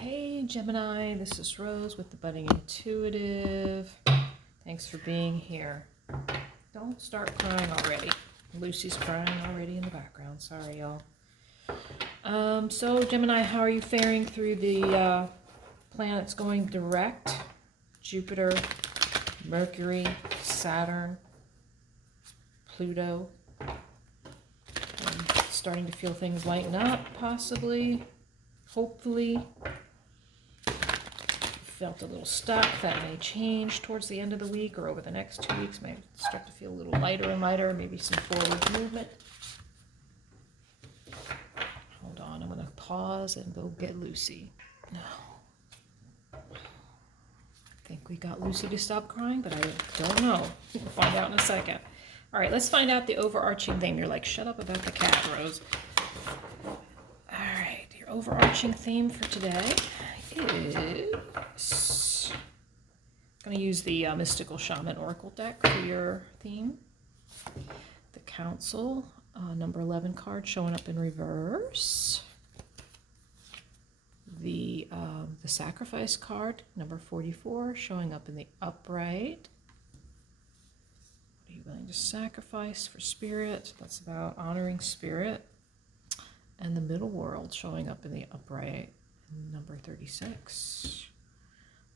Hey Gemini, this is Rose with the Budding Intuitive. Thanks for being here. Don't start crying already. Lucy's crying already in the background. Sorry, y'all. So Gemini, how are you faring through the planets going direct? Jupiter, Mercury, Saturn, Pluto. Starting to feel things lighten up, possibly, hopefully. Felt a little stuck. That may change towards the end of the week or over the next 2 weeks. May start to feel a little lighter and lighter, maybe some forward movement. Hold on, I'm going to pause and go get Lucy. I think we got Lucy to stop crying, but I don't know. We'll find out in a second. All right, let's find out the overarching theme. You're like, shut up about the cat, Rose. All right, your overarching theme for today is... I'm going to use the Mystical Shaman Oracle deck for your theme. The Council, number 11 card showing up in reverse. The Sacrifice card, number 44, showing up in the upright. What are you willing to sacrifice for spirit? That's about honoring spirit. And the Middle World showing up in the upright, number 36.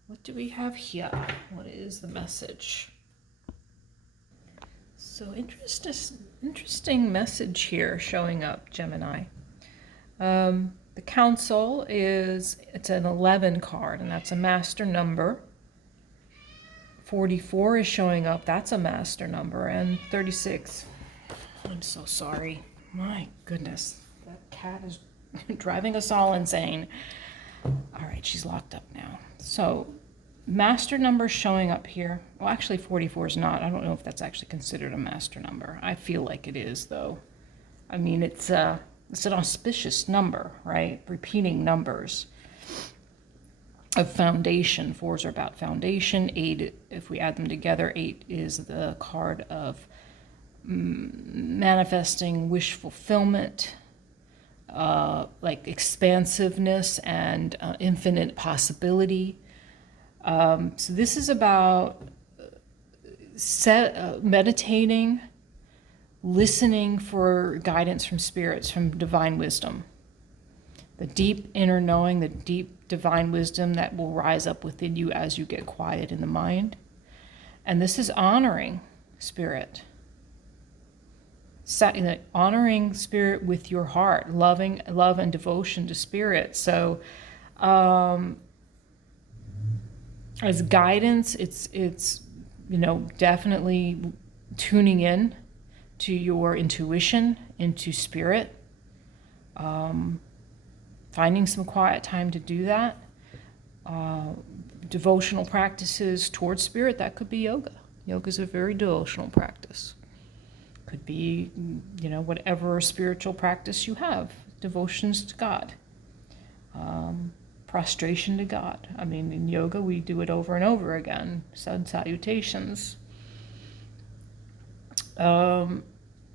What do we have here? What is the message? So interesting message here showing up, Gemini. The Council it's an 11 card, and that's a master number. 44 is showing up, that's a master number, and 36. I'm so sorry. My goodness, that cat is driving us all insane. All right, she's locked up now. So, master number showing up here. Well, actually 44 is not. I don't know if that's actually considered a master number. I feel like it is, though. I mean, it's an auspicious number, right? Repeating numbers of foundation. 4s are about foundation. 8, if we add them together, 8 is the card of manifesting wish fulfillment, like expansiveness and infinite possibility. So this is about meditating, listening for guidance from spirits, from divine wisdom. The deep inner knowing, the deep divine wisdom that will rise up within you as you get quiet in the mind. And this is honoring spirit. Honoring spirit with your heart, love and devotion to spirit. So as guidance, it's definitely tuning in to your intuition, into spirit, finding some quiet time to do that. Devotional practices towards spirit, that could be yoga. Yoga is a very devotional practice. Could be, whatever spiritual practice you have. Devotions to God. Prostration to God. I mean, in yoga, we do it over and over again. Sun salutations. The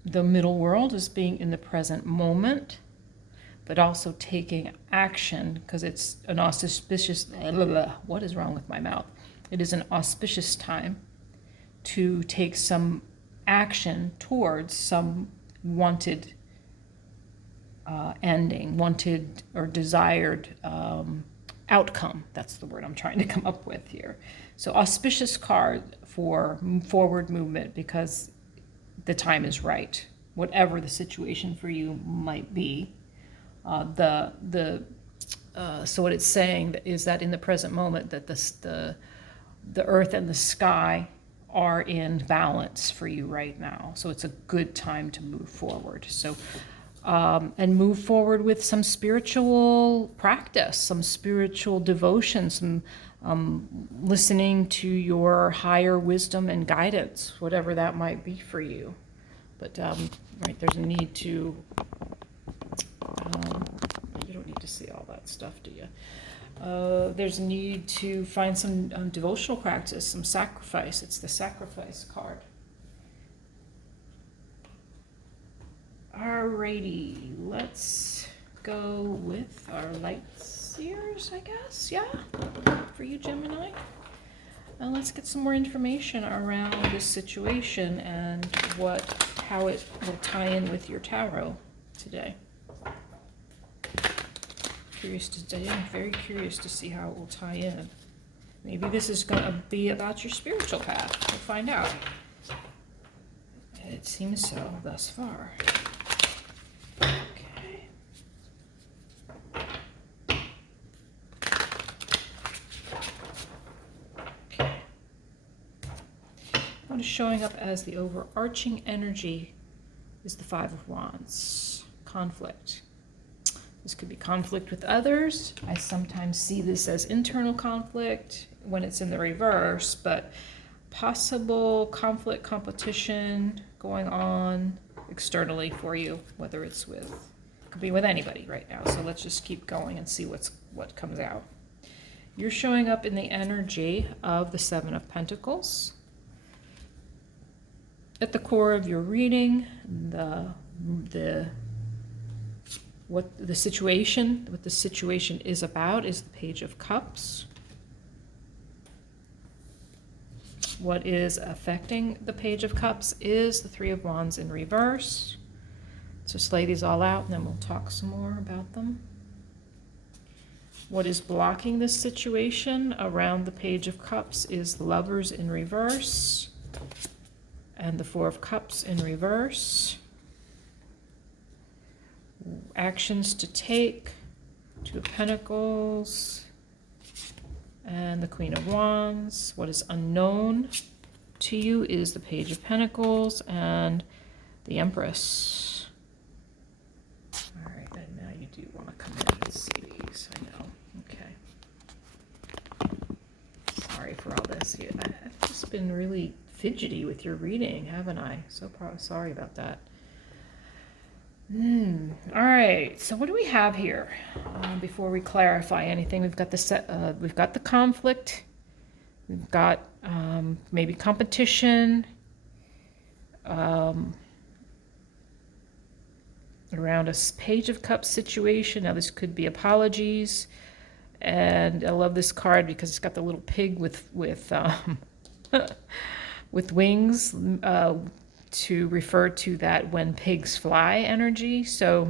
middle world is being in the present moment, but also taking action, because it's an auspicious... What is wrong with my mouth? It is an auspicious time to take some action towards some wanted ending, wanted or desired outcome. That's the word I'm trying to come up with here. So auspicious card for forward movement, because the time is right, whatever the situation for you might be. So what it's saying is that in the present moment, that the earth and the sky are in balance for you right now. So it's a good time to move forward. So, and move forward with some spiritual practice, some spiritual devotion, some listening to your higher wisdom and guidance, whatever that might be for you. But, there's a need to, you don't need to see all that stuff, do you? There's a need to find some devotional practice, some sacrifice. It's the Sacrifice card. Alrighty, let's go with our lights. years, I guess. Yeah, for you, Gemini. Let's get some more information around this situation and how it will tie in with your tarot today. I'm very curious to see how it will tie in. Maybe this is going to be about your spiritual path. We'll find out. It seems so thus far. Okay. What is showing up as the overarching energy is the Five of Wands. Conflict. This could be conflict with others. I sometimes see this as internal conflict when it's in the reverse, but possible conflict, competition going on externally for you, whether it could be with anybody right now. So let's just keep going and see what comes out. You're showing up in the energy of the Seven of Pentacles. At the core of your reading, what the situation is about is the Page of Cups. What is affecting the Page of Cups is the Three of Wands in reverse. So just lay these all out and then we'll talk some more about them. What is blocking this situation around the Page of Cups is the Lovers in reverse and the Four of Cups in reverse. Actions to take, Two of Pentacles, and the Queen of Wands. What is unknown to you is the Page of Pentacles and the Empress. All right, then now you do want to come in and see these. I know. Okay. Sorry for all this. I've just been really fidgety with your reading, haven't I? So sorry about that. All right, so what do we have here before we clarify anything? We've got the conflict, we've got maybe competition around a Page of Cups situation. Now this could be apologies, and I love this card because it's got the little pig with wings. To refer to that when pigs fly energy. So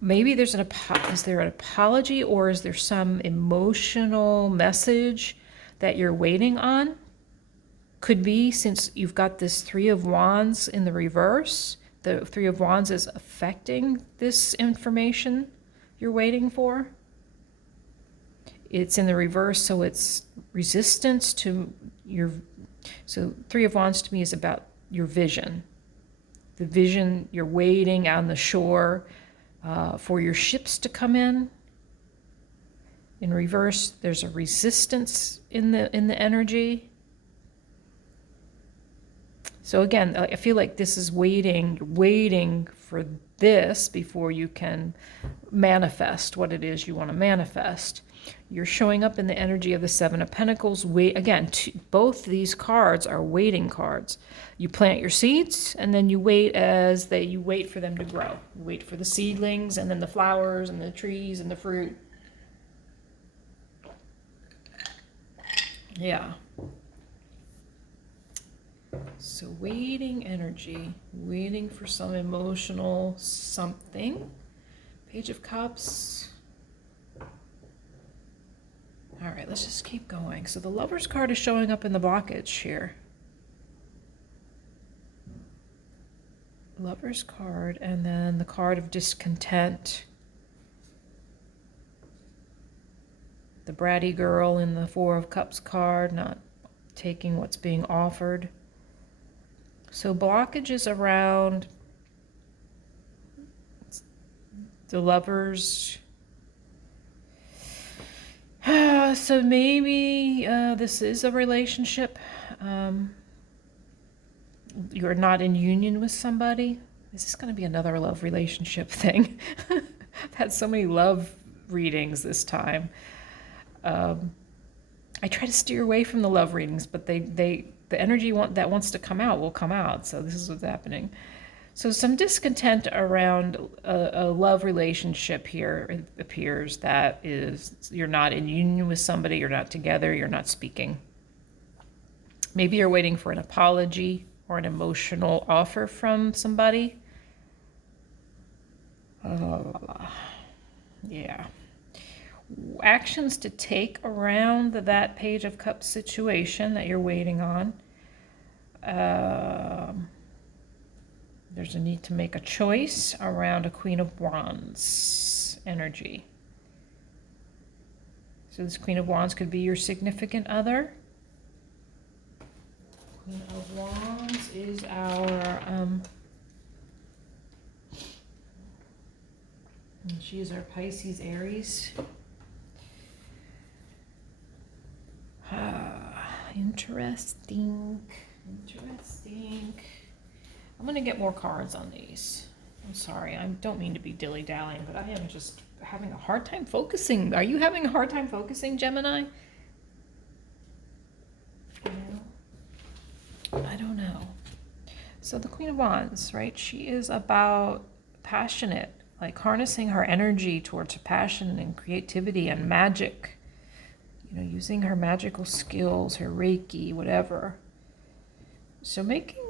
maybe is there an apology, or is there some emotional message that you're waiting on? Could be, since you've got this Three of Wands in the reverse, the Three of Wands is affecting this information you're waiting for. It's in the reverse, so it's resistance to your... So Three of Wands to me is about your vision. The vision, you're waiting on the shore for your ships to come in. In reverse, there's a resistance in the energy. So again, I feel like this is waiting for this before you can manifest what it is you want to manifest. You're showing up in the energy of the Seven of Pentacles. Both these cards are waiting cards. You plant your seeds, and then you wait for them to grow. You wait for the seedlings, and then the flowers, and the trees, and the fruit. Yeah. So waiting energy, waiting for some emotional something. Page of Cups. All right, let's just keep going. So the Lover's card is showing up in the blockage here. Lover's card, and then the card of discontent. The bratty girl in the Four of Cups card, not taking what's being offered. So blockages around the Lovers. So maybe this is a relationship. You're not in union with somebody. Is this going to be another love relationship thing? I've had so many love readings this time. I try to steer away from the love readings, but the energy that wants to come out will come out. So this is what's happening. So some discontent around a love relationship here. It appears that is you're not in union with somebody, you're not together, you're not speaking. Maybe you're waiting for an apology or an emotional offer from somebody. Yeah. Actions to take around that Page of Cups situation that you're waiting on. There's a need to make a choice around a Queen of Wands energy. So this Queen of Wands could be your significant other. Queen of Wands is our, she is our Pisces, Aries. Interesting. I'm going to get more cards on these. I'm sorry, I don't mean to be dilly-dallying, but I am just having a hard time focusing. Are you having a hard time focusing, Gemini? I don't know. So the Queen of Wands, right? She is about passionate, like harnessing her energy towards passion and creativity and magic. You know, using her magical skills, her Reiki, whatever. So making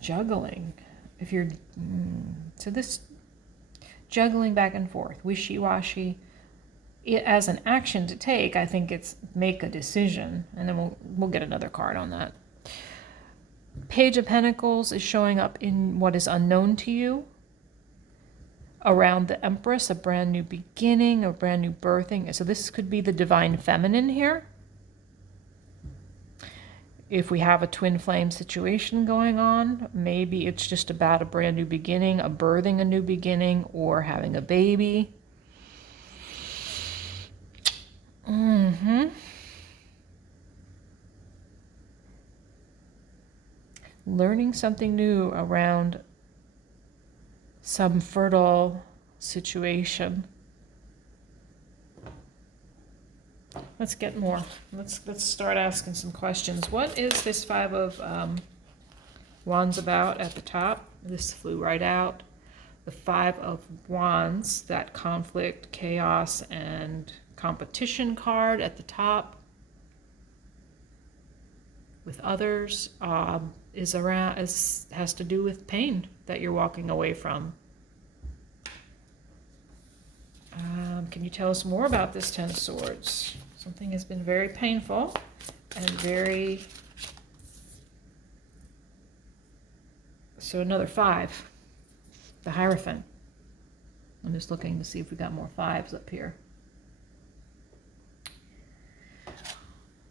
juggling, if you're so this juggling back and forth, wishy-washy, as an action to take, I think it's make a decision, and then we'll get another card on that. Page of Pentacles is showing up in what is unknown to you. Around the Empress, a brand new beginning, a brand new birthing. So this could be the divine feminine here. If we have a twin flame situation going on, maybe it's just about a brand new beginning, a birthing a new beginning, or having a baby. Learning something new around some fertile situation. Let's get more. Let's start asking some questions. What is this Five of Wands about at the top? This flew right out. The Five of Wands, that conflict, chaos, and competition card at the top with others has to do with pain that you're walking away from. Can you tell us more about this Ten of Swords? Something has been very painful and very... So another 5, the Hierophant. I'm just looking to see if we got more 5s up here.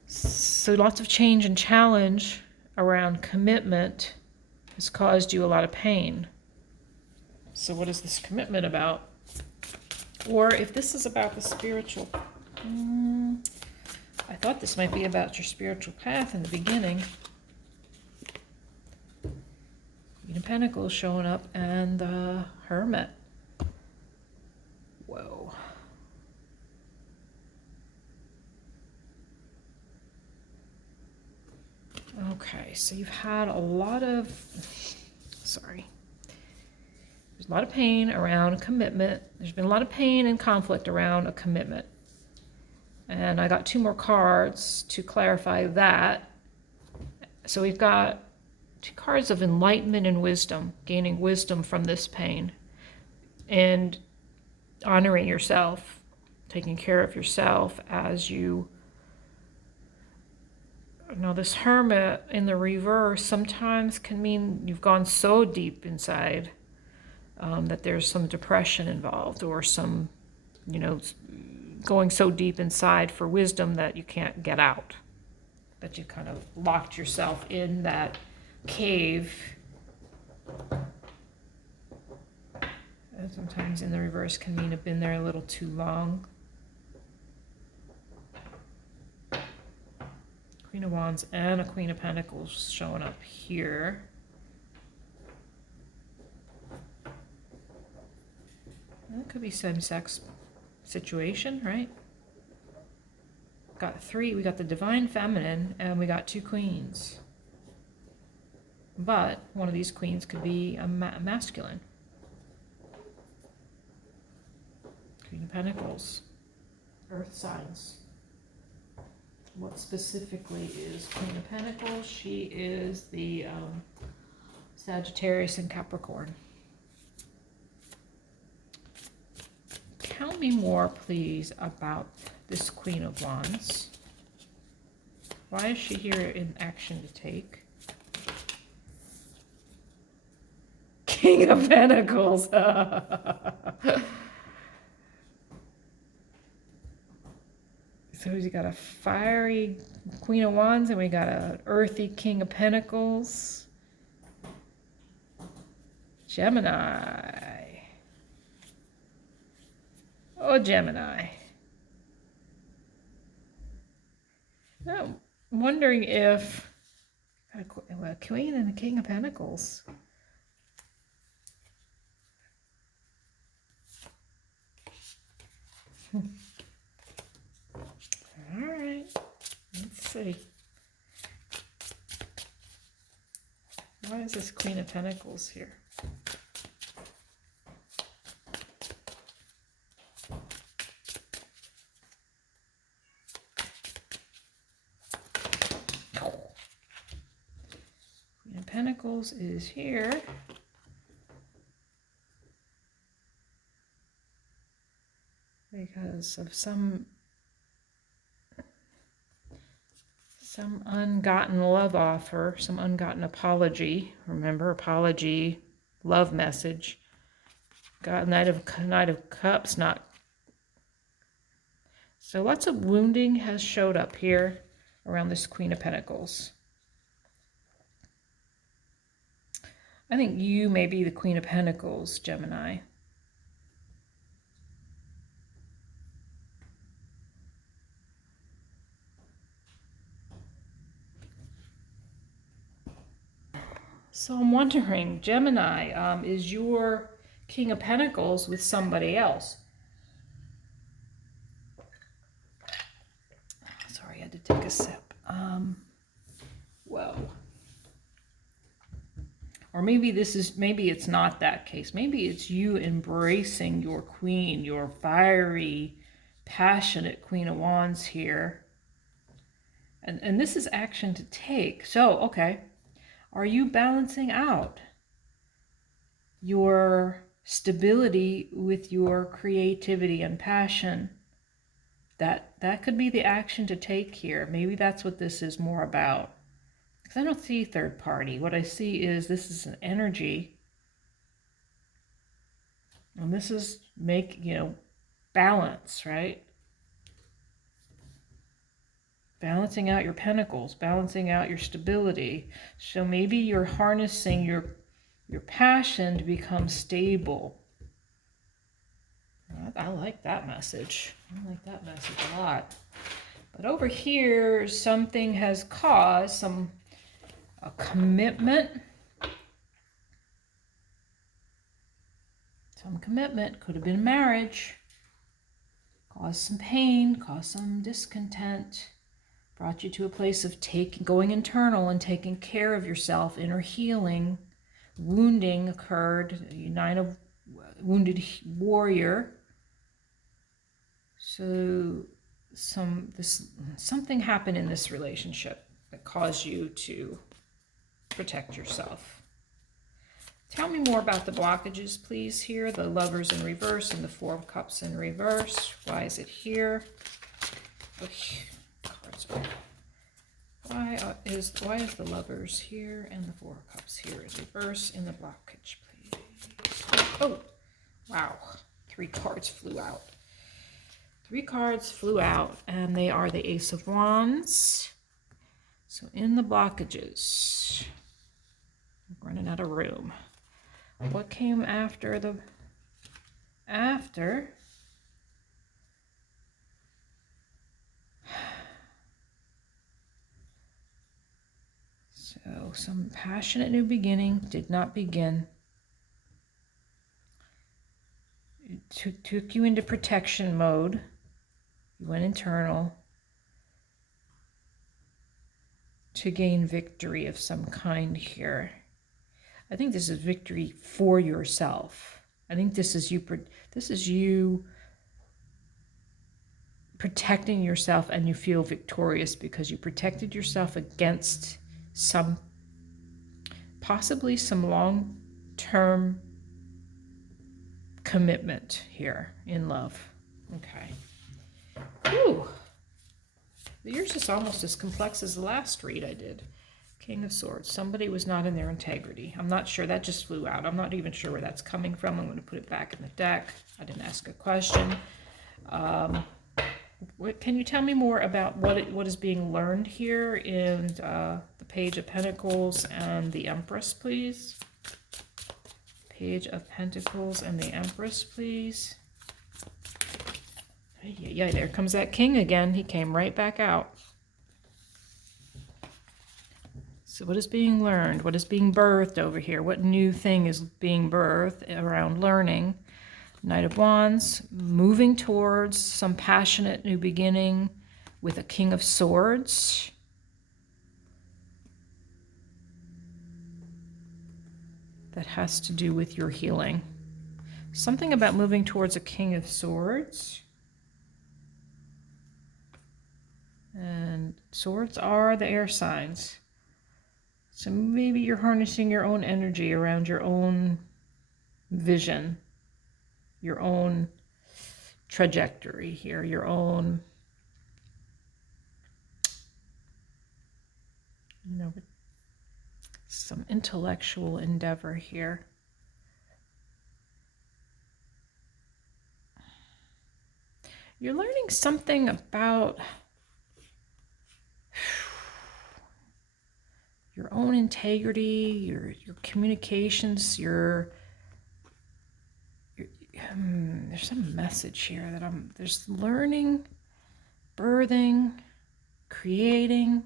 So lots of change and challenge around commitment has caused you a lot of pain. So what is this commitment about? Or if this is about the spiritual, I thought this might be about your spiritual path in the beginning. Queen of Pentacles showing up, and the Hermit. Whoa. Okay, so you've had a lot of, there's a lot of pain around commitment. There's been a lot of pain and conflict around a commitment. And I got 2 more cards to clarify that. So we've got 2 cards of enlightenment and wisdom, gaining wisdom from this pain, and honoring yourself, taking care of yourself as you... Now this Hermit in the reverse sometimes can mean you've gone so deep inside that there's some depression involved, or some, going so deep inside for wisdom that you can't get out, that you kind of locked yourself in that cave. And sometimes in the reverse can mean I've been there a little too long. Queen of Wands and a Queen of Pentacles showing up here. That could be same-sex situation, right? Got 3. We got the divine feminine, and we got 2 queens. But one of these queens could be a masculine. Queen of Pentacles. Earth signs. What specifically is Queen of Pentacles? She is the Sagittarius and Capricorn. Tell me more, please, about this Queen of Wands. Why is she here in action to take? King of Pentacles. So we got a fiery Queen of Wands and we got an earthy King of Pentacles. Gemini. Oh, Gemini. I'm wondering if a Queen and a King of Pentacles. All right, let's see. Why is this Queen of Pentacles here? Queen of Pentacles is here. Because of some ungotten love offer, some ungotten apology. Remember, apology, love message. Got Knight of Cups, not. So lots of wounding has showed up here around this Queen of Pentacles. I think you may be the Queen of Pentacles, Gemini. So I'm wondering, Gemini, is your King of Pentacles with somebody else? Sorry, I had to take a sip. Whoa. Or maybe it's not that case. Maybe it's you embracing your queen, your fiery, passionate Queen of Wands here. And this is action to take. So, okay. Are you balancing out your stability with your creativity and passion? That could be the action to take here. Maybe that's what this is more about. Because I don't see third party. What I see is this is an energy. And this is balance, right? Balancing out your pentacles, balancing out your stability. So maybe you're harnessing your passion to become stable. I like that message. I like that message a lot. But over here, something has caused a commitment. Some commitment, could have been marriage. Caused some pain, caused some discontent. Brought you to a place of going internal and taking care of yourself, inner healing. Wounding occurred, wounded warrior. So something happened in this relationship that caused you to protect yourself. Tell me more about the blockages, please, here. The Lovers in reverse and the Four of Cups in reverse. Why is it here? Cards are... Why is the Lovers here and the Four of Cups here in reverse in the blockage, please? Oh, wow. 3 cards flew out. 3 cards flew out, and they are the Ace of Wands. So in the blockages, I'm running out of room. What came after the... So some passionate new beginning did not begin. It took you into protection mode. You went internal to gain victory of some kind here. I think this is victory for yourself. I think this is you protecting yourself, and you feel victorious because you protected yourself against possibly some long-term commitment here in love. Okay. Whew. Yours is almost as complex as the last read I did. King of Swords. Somebody was not in their integrity. I'm not sure. That just flew out. I'm not even sure where that's coming from. I'm going to put it back in the deck. I didn't ask a question. Can you tell me more about what is being learned here in the Page of Pentacles and the Empress, please? Page of Pentacles and the Empress, please. Yeah, there comes that king again. He came right back out. So what is being learned? What is being birthed over here? What new thing is being birthed around learning? Knight of Wands, moving towards some passionate new beginning with a King of Swords. That has to do with your healing. Something about moving towards a King of Swords. And swords are the air signs. So maybe you're harnessing your own energy around your own vision, your own trajectory here, your own, some intellectual endeavor here. You're learning something about your own integrity, your communications, there's some message here that there's learning, birthing, creating,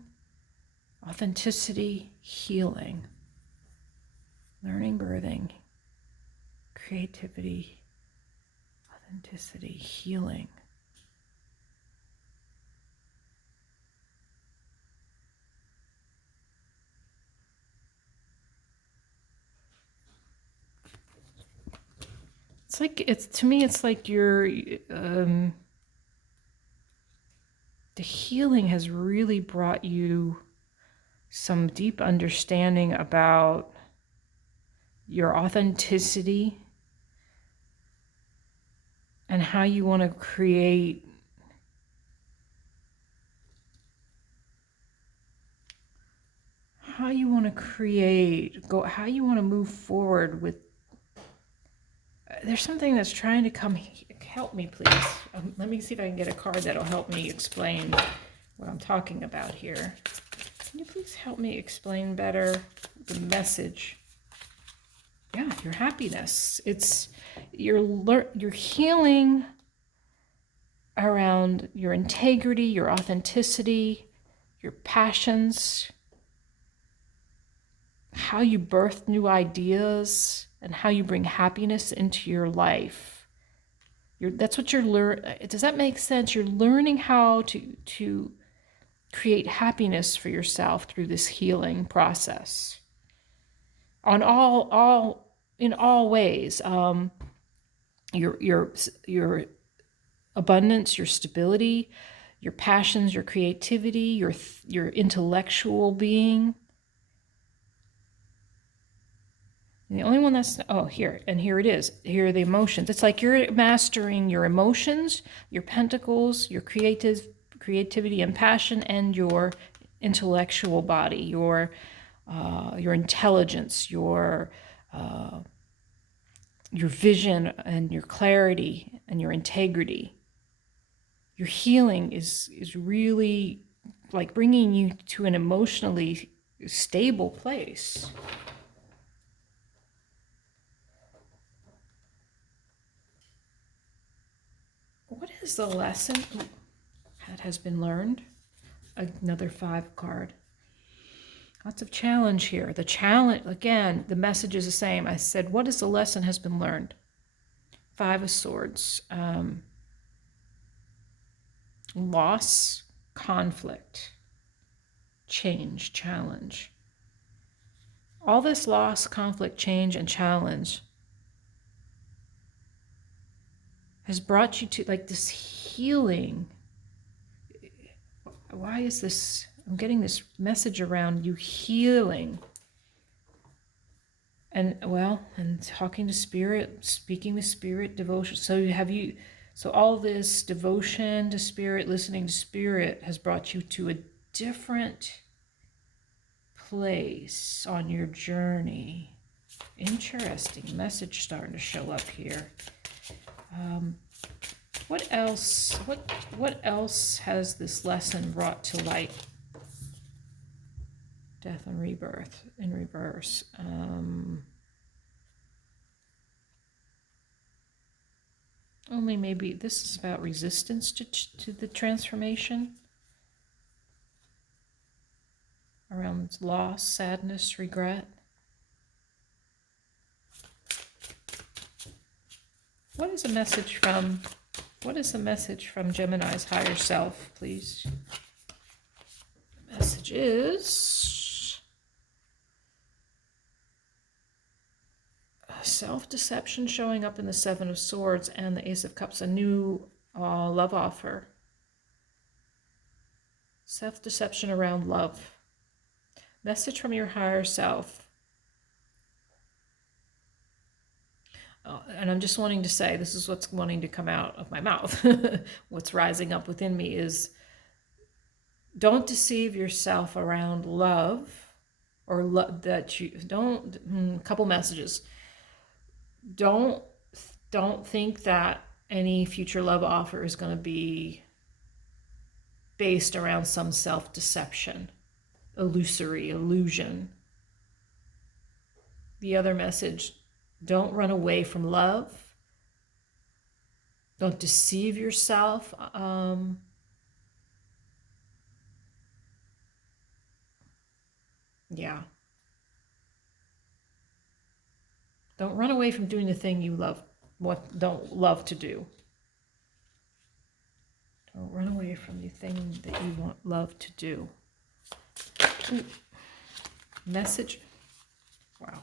authenticity, healing. Learning, birthing, creativity, authenticity, healing. To me, it's like you're, the healing has really brought you some deep understanding about your authenticity and how you want to create how you want to move forward with. There's something that's trying to come. Help me, please. Let me see if I can get a card that'll help me explain what I'm talking about here. Can you please help me explain better the message? Yeah, your happiness. It's you're healing around your integrity, your authenticity, your passions, how you birth new ideas, and how you bring happiness into your life. That's what you're learning. Does that make sense? You're learning how to create happiness for yourself through this healing process. In all ways, your abundance, your stability, your passions, your creativity, your intellectual being. And the only one that's, here it is. Here are the emotions. It's like you're mastering your emotions, your pentacles, your creativity and passion, and your intellectual body, your intelligence, your vision and your clarity and your integrity. Your healing is really like bringing you to an emotionally stable place. What is the lesson that has been learned? Another 5 card. Lots of challenge here. The challenge, again, the message is the same. I said, what is the lesson has been learned? 5 of Swords. Loss, conflict, change, challenge. All this loss, conflict, change, and challenge has brought you to like this healing. Why is this? I'm getting this message around you healing. And well, and talking to spirit, speaking to spirit, devotion. So all this devotion to spirit, listening to spirit has brought you to a different place on your journey. Interesting message starting to show up here. What else? What else has this lesson brought to light? Death and rebirth in reverse. Only maybe this is about resistance to the transformation. Around loss, sadness, regret. What is a message from Gemini's higher self, please? The message is self-deception showing up in the Seven of Swords and the Ace of Cups, a new love offer. Self-deception around love. Message from your higher self. And I'm just wanting to say, this is what's wanting to come out of my mouth. What's rising up within me is, don't deceive yourself around love, or that you don't. A couple messages. Don't think that any future love offer is going to be based around some self-deception, illusion. The other message. Don't run away from love. Don't deceive yourself. Yeah. Don't run away from doing the thing you don't love to do. Don't run away from the thing that you love to do. Ooh. Wow.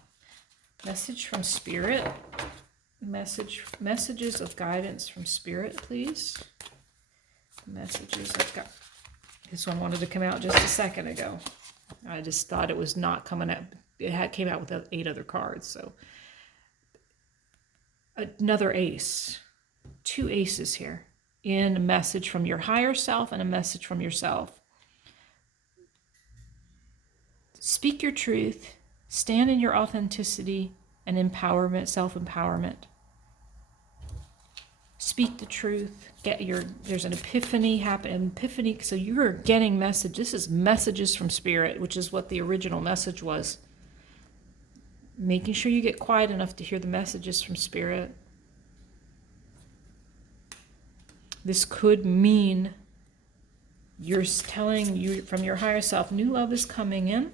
Message from Spirit. Messages of guidance from Spirit, please. Messages of God. This one wanted to come out just a second ago. I just thought it was not coming out. Came out with 8 other cards. So another ace. 2 aces here. In a message from your higher self and a message from yourself. Speak your truth. Stand in your authenticity and empowerment, self-empowerment. Speak the truth. There's an epiphany so you're getting message. This is messages from Spirit, which is what the original message was. Making sure you get quiet enough to hear the messages from Spirit. This could mean you're telling you from your higher self, new love is coming in.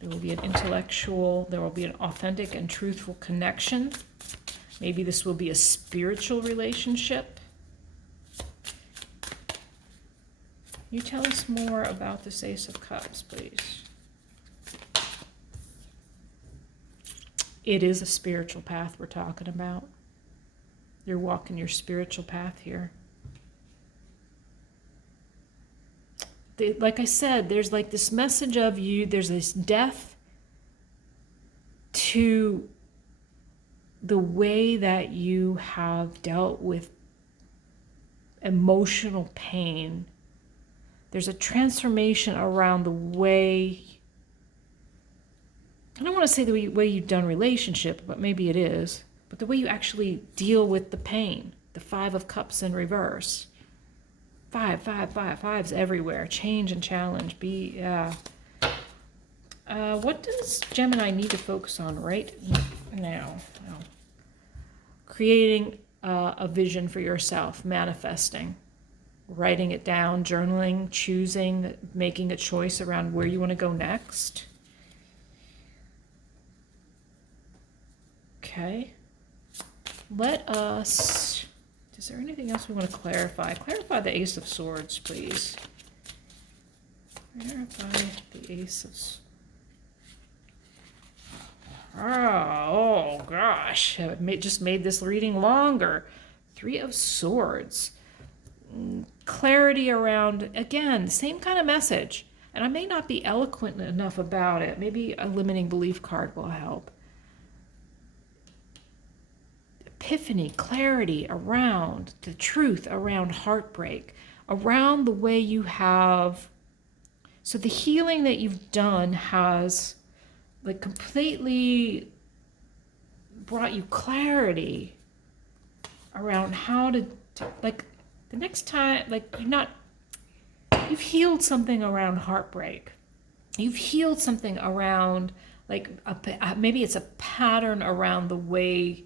There will be there will be an authentic and truthful connection. Maybe this will be a spiritual relationship. You tell us more about this Ace of Cups, please. It is a spiritual path we're talking about. You're walking your spiritual path here. Like I said, there's like this message of you, there's this death to the way that you have dealt with emotional pain. There's a transformation around the way, I don't want to say the way you've done relationship, but maybe it is, but the way you actually deal with the pain. The 5 of Cups in reverse. 5s everywhere. Change and challenge. What does Gemini need to focus on right now? Creating a vision for yourself, manifesting, writing it down, journaling, choosing, making a choice around where you want to go next. Okay. Is there anything else we want to clarify? Clarify the Ace of Swords, please. Clarify the Ace of Swords. Oh gosh, just made this reading longer. Three of Swords. Clarity around, again, same kind of message. And I may not be eloquent enough about it. Maybe a limiting belief card will help. Epiphany, clarity around the truth, around heartbreak, around the way you have. So the healing that you've done has like completely brought you clarity around how to like the next time, like you've healed something around heartbreak. You've healed something around like maybe it's a pattern around the way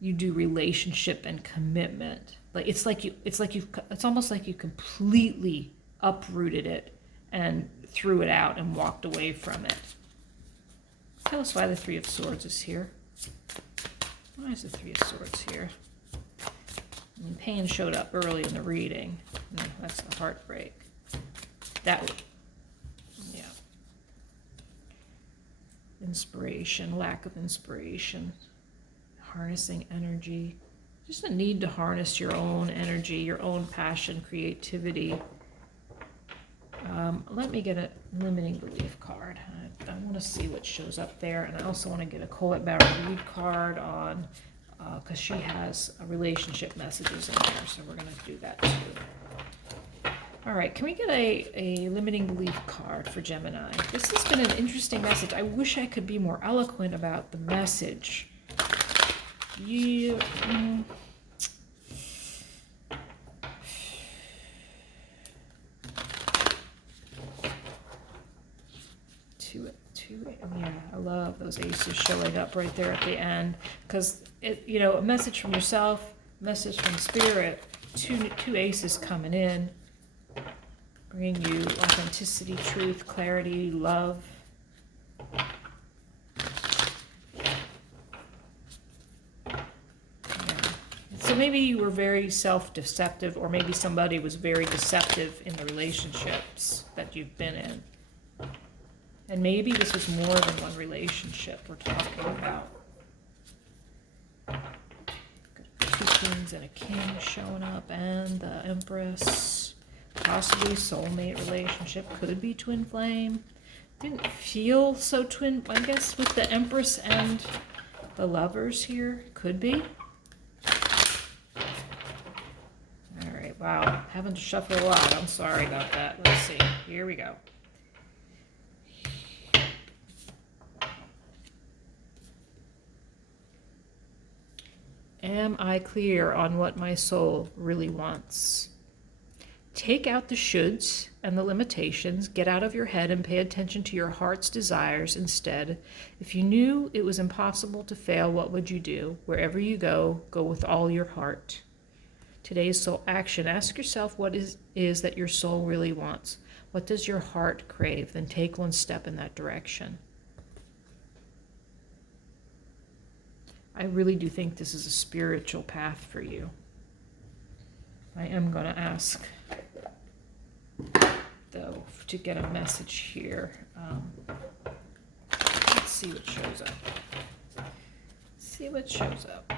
you do relationship and commitment. Like it's almost like you completely uprooted it and threw it out and walked away from it. Tell us why the Three of Swords is here. Why is the Three of Swords here? I mean, pain showed up early in the reading. That's the heartbreak. Yeah. Inspiration, lack of inspiration. Harnessing energy. Just a need to harness your own energy, your own passion, creativity. Let me get a limiting belief card. I want to see what shows up there, and I also want to get a Colette Barrow Reed card on, because she has relationship messages in there, so we're going to do that too. All right, can we get a limiting belief card for Gemini? This has been an interesting message. I wish I could be more eloquent about the message. Yeah, I love those aces showing up right there at the end, because a message from yourself, message from spirit, two aces coming in, bringing you authenticity, truth, clarity, love. So maybe you were very self-deceptive, or maybe somebody was very deceptive in the relationships that you've been in. And maybe this was more than one relationship we're talking about. Two queens and a king showing up, and the Empress. Possibly soulmate relationship, could be twin flame. Didn't feel so twin, I guess, with the Empress and the Lovers here. Could be. All right, wow, having to shuffle a lot. I'm sorry about that. Let's see. Here we go. Am I clear on what my soul really wants? Take out the shoulds and the limitations, get out of your head and pay attention to your heart's desires instead. If you knew it was impossible to fail, what would you do? Wherever you go, go with all your heart. Today's soul action. Ask yourself what is that your soul really wants. What does your heart crave? Then take one step in that direction. I really do think this is a spiritual path for you. I am going to ask, though, to get a message here. Let's see what shows up. See what shows up.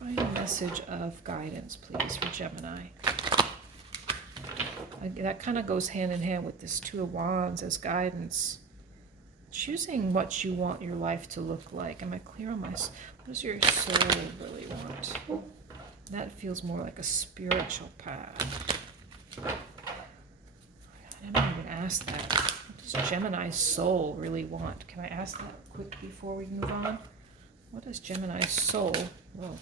Find a message of guidance, please, for Gemini. That kind of goes hand in hand with this Two of Wands as guidance. Choosing what you want your life to look like. Am I clear on what does your soul really want? That feels more like a spiritual path. I didn't even ask that. What does Gemini's soul really want? Can I ask that quick before we move on? What is Gemini's soul? Whoa,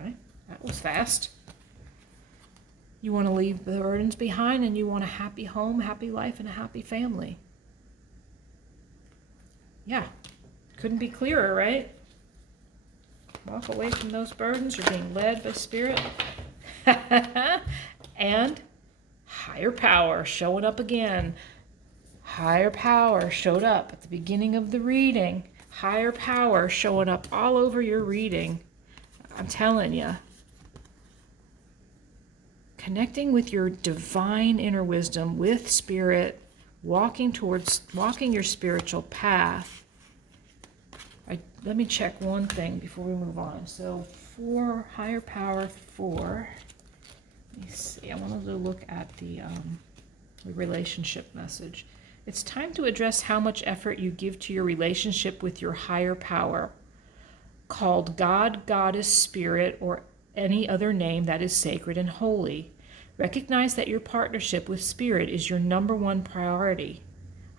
okay, that was fast. You want to leave the burdens behind, and you want a happy home, happy life, and a happy family. Yeah, couldn't be clearer, right? Walk away from those burdens. You're being led by spirit. And higher power showing up again. Higher power showed up at the beginning of the reading. Higher power showing up all over your reading. I'm telling you. Connecting with your divine inner wisdom, with spirit, walking your spiritual path, Let me check one thing before we move on. So for higher power 4, let me see. I wanted to look at the relationship message. It's time to address how much effort you give to your relationship with your higher power, called God, Goddess, Spirit, or any other name that is sacred and holy. Recognize that your partnership with Spirit is your number one priority.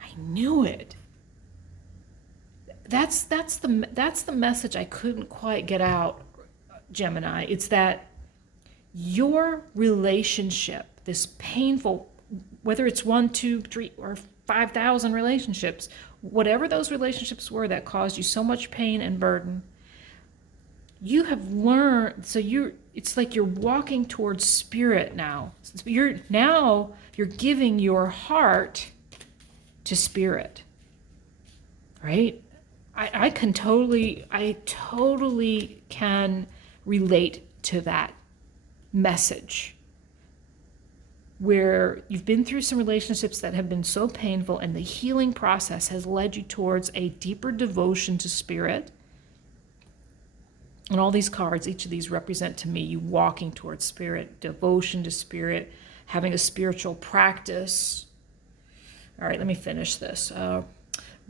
I knew it. That's the message I couldn't quite get out, Gemini. It's that your relationship, this painful, whether it's 1, 2, 3, or 5,000 relationships, whatever those relationships were that caused you so much pain and burden, you have learned. So it's like you're walking towards Spirit now. You're giving your heart to Spirit, right? I totally can relate to that message, where you've been through some relationships that have been so painful, and the healing process has led you towards a deeper devotion to Spirit. And all these cards, each of these represent to me you walking towards Spirit, devotion to Spirit, having a spiritual practice. All right, let me finish this.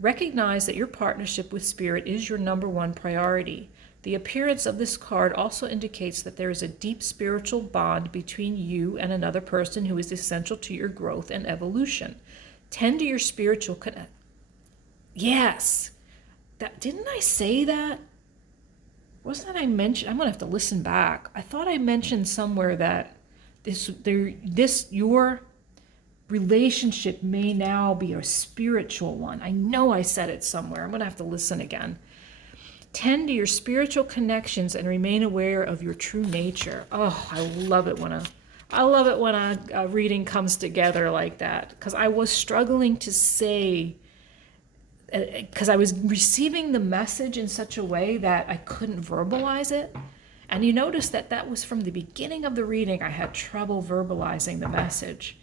Recognize that your partnership with Spirit is your number one priority. The appearance of this card also indicates that there is a deep spiritual bond between you and another person who is essential to your growth and evolution. Tend to your spiritual connect. Yes. Didn't I say that? Wasn't that I mentioned? I'm going to have to listen back. I thought I mentioned somewhere that your relationship may now be a spiritual one. I know I said it somewhere. I'm going to have to listen again. Tend to your spiritual connections and remain aware of your true nature. Oh, I love it when a reading comes together like that, because I was struggling to say, because I was receiving the message in such a way that I couldn't verbalize it. And you notice that was from the beginning of the reading. I had trouble verbalizing the message.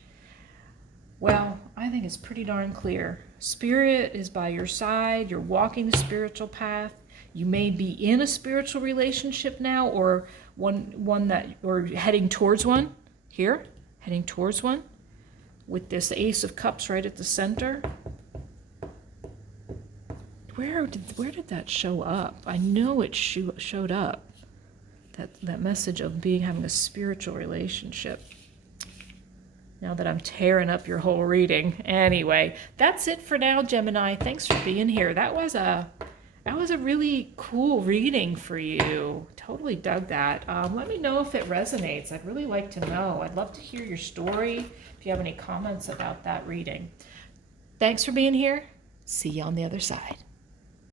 Well, I think it's pretty darn clear. Spirit is by your side. You're walking the spiritual path. You may be in a spiritual relationship now, or one that, or heading towards one. Here, heading towards one, with this Ace of Cups right at the center. Where did that show up? I know it showed up. That message of having a spiritual relationship. Now that I'm tearing up your whole reading. Anyway, that's it for now, Gemini. Thanks for being here. That was a really cool reading for you. Totally dug that. Let me know if it resonates. I'd really like to know. I'd love to hear your story. If you have any comments about that reading. Thanks for being here. See you on the other side.